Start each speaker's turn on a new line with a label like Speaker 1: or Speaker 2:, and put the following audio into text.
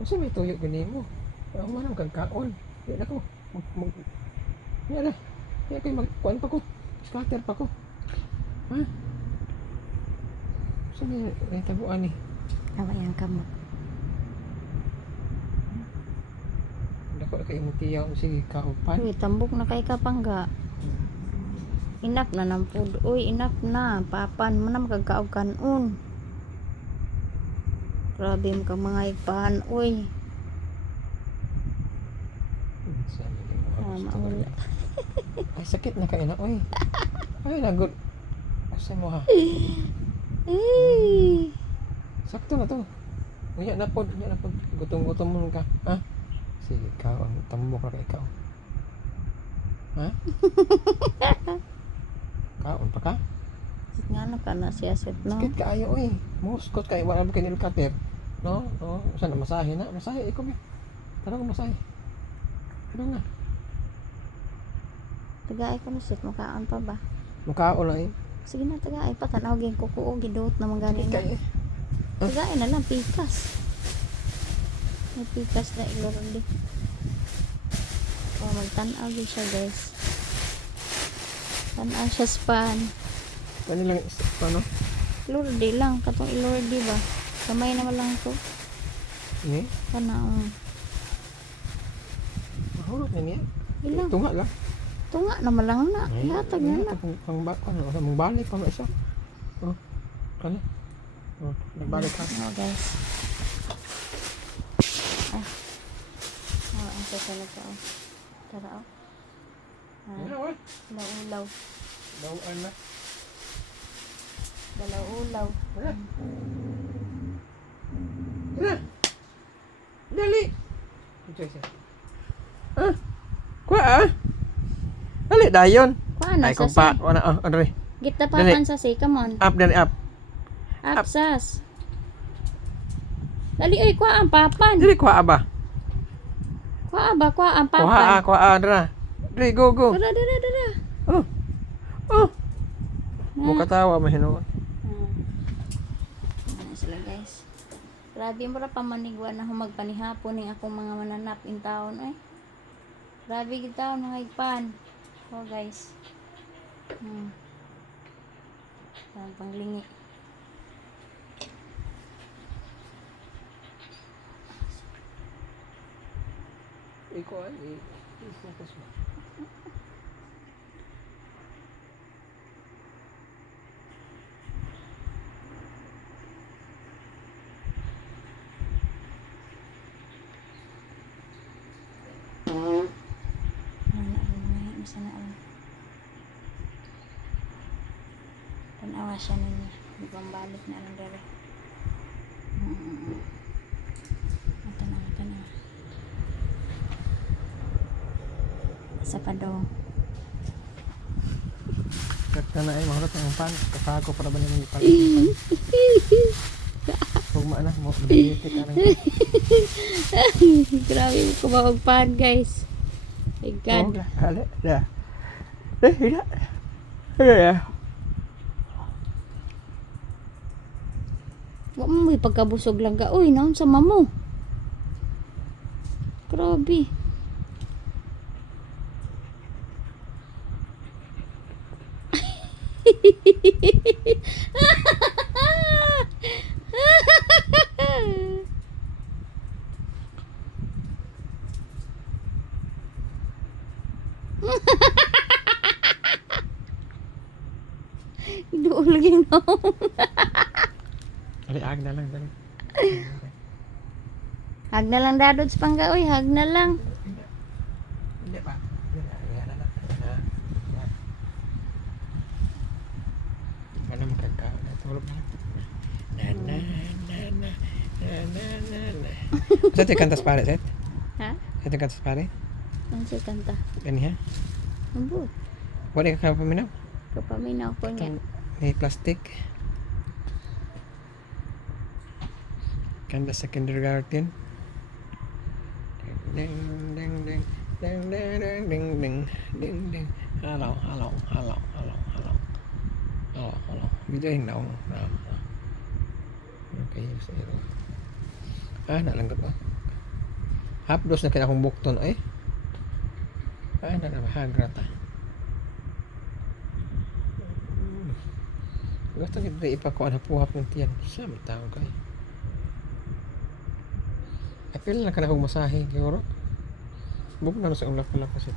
Speaker 1: Kasi may tuyo gani mo. Ako man ang kagkaon. Di na ko. Mag, mag, Yan na. Yan kayo magkuhan pa ko. Scatter pa ko. Ha? Saan may, may tabuan eh?
Speaker 2: Awa yang kamot.
Speaker 1: Dako na kayo mutiyaw. Sige, kaupan.
Speaker 2: Uy, tambok na kay kapangga. Inak na ng food. Uy, inak na. Papan mo na magkakaog kanon. Grabe mo ka mga ipan. Uy, ah, maula.
Speaker 1: Ay, sakit na kayo na. Uy. Ay, nagod. Asa mo ha?
Speaker 2: Eh.
Speaker 1: Sakto na to. Unya na pod, unya na pod. Gutom-gutom mo ka. Ha? Sige, ikaw ang tambok na ka ikaw. Ha? Kaon pa ka?
Speaker 2: Nga na ka na siya set, no?
Speaker 1: Sakit ka ayo oy. Muskot kay wala mo kinil No? No, sana masahe na. Masahe ikaw ba? Tara ko masahe. Ano na?
Speaker 2: Tagaay ko na set. Makaon pa ba?
Speaker 1: Mukhaon na eh.
Speaker 2: Sige na, tagaay pa. Tanaw yung kukuo. Giduot naman
Speaker 1: Sakit
Speaker 2: ganin
Speaker 1: ka
Speaker 2: na.
Speaker 1: eh.
Speaker 2: Tagaay na lang. Pikas. May pikas na ilorong di. Oh, magtanaw din siya, guys. Tanaw siya span.
Speaker 1: Ano lang, ano?
Speaker 2: Lordi lang. Katong ilordi ba? Kamay naman lang to.
Speaker 1: Ni?
Speaker 2: Tanaw.
Speaker 1: Mahulog na niya.
Speaker 2: Ilang.
Speaker 1: Tunga lang.
Speaker 2: Tunga naman lang na. Ihatag na na.
Speaker 1: Pang, pang, ano, ano, mong balik pa na isa. Oh. Ano? Oh, nagbalik ka.
Speaker 2: Oh, guys. Ah. Oh, ang sasalag ka. Oh. Tara, oh. Ah,
Speaker 1: Ano, eh?
Speaker 2: ulaw-ulaw.
Speaker 1: Bawaan na.
Speaker 2: Dalaw-ulaw.
Speaker 1: Wala. Wala. Dali. Ito isa. Ah. Kuha ah. Dali dayon.
Speaker 2: Kuha na
Speaker 1: Ay
Speaker 2: sa
Speaker 1: kung pa, wala ah, ano rin.
Speaker 2: Gita papan sa si. Come on.
Speaker 1: Up dali up.
Speaker 2: Apsas. Dali, oy, kuha ang papan.
Speaker 1: Dali kuha ba?
Speaker 2: Kuha ba, kuha ang papan.
Speaker 1: Kuha ah, kuha ah, dara. Dali go go.
Speaker 2: Dara, dara, dara.
Speaker 1: Oh. Oh.
Speaker 2: Ah.
Speaker 1: Mo katawa mahino.
Speaker 2: Hmm. Ano sila guys. Grabe mo ra pamanigwa na humagpanihapon ning akong mga mananap in town eh. Grabe gid taon mga igpan. Oh guys. Hmm. Ang panglingi.
Speaker 1: Iko ay i-focus mo.
Speaker 2: Ano na rin mga isa na rin. Tanawa siya ninyo. Di ba ang balik na lang dali. Hmm. Ito na, ito na. Isa pa daw.
Speaker 1: Kata na ay mahulot ang pan. Kakago para ba naman ipan. Huwag maana mo.
Speaker 2: Grabe mo kumawagpan guys. My God.
Speaker 1: Oh, Hali. Da. Eh, hila.
Speaker 2: Wa mo pagkabusog lang ka. Uy, naon sa mamo. Grabe. Doon lagi naon.
Speaker 1: Hali, ag na lang. Dali.
Speaker 2: Hag na lang dadods pangga. Uy, hag na lang.
Speaker 1: Hindi yan. Ano kagka? Tulog na. Na na na na na na na na. Sa te kantas pare, set?
Speaker 2: Ha?
Speaker 1: Sa te kantas pare?
Speaker 2: Ano siya kanta?
Speaker 1: Gani ha?
Speaker 2: Ambot.
Speaker 1: Wala ka kapaminaw?
Speaker 2: Kapaminaw ko niya.
Speaker 1: May plastic. Kanda sa kindergarten. Ding ding ding ding ding ding ding ding ding ding. Hello, hello, hello, hello, hello. Hello, hello. Video hình động. Okay, sa ito. Ah, nalanggot ba? Hapdos na kaya akong bukton ay. Ay na na mahagra ta. Gusto kita ipakuha na puhap ng tiyan. Siya may tao kay. Apil na ka na akong masahe. Siguro. Buk na sa ulap-ulap kasi.